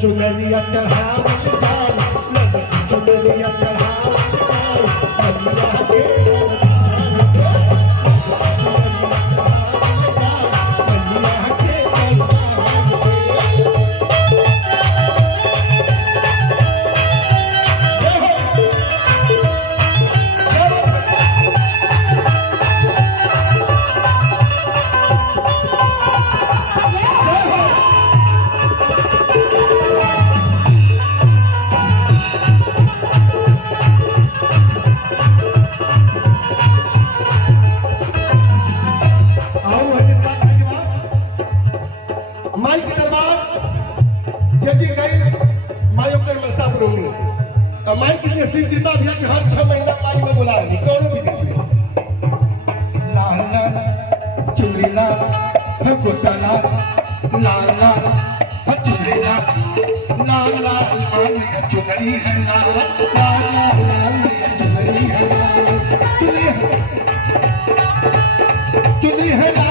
चुनरिया चढ़ावल जाए, चुनरिया चढ़ावल जाए, मैया के दरबार में। चुनरिया चढ़ावल जाए, मैया के दरबार में। माई के दरबार जजी गई माई ओकर मस्ता पुरोनी और माई के लिए सिंह जीता भी कि हर 6 महीना माई में बुलाएगी कौन भी देखिए लाल लाल चुनरी लाल गोटा लाल लाल लाल चुनरी लाल लाल लाल चुनरी है लाल लाल लाल चुनरी है लाल चुनरी है लाल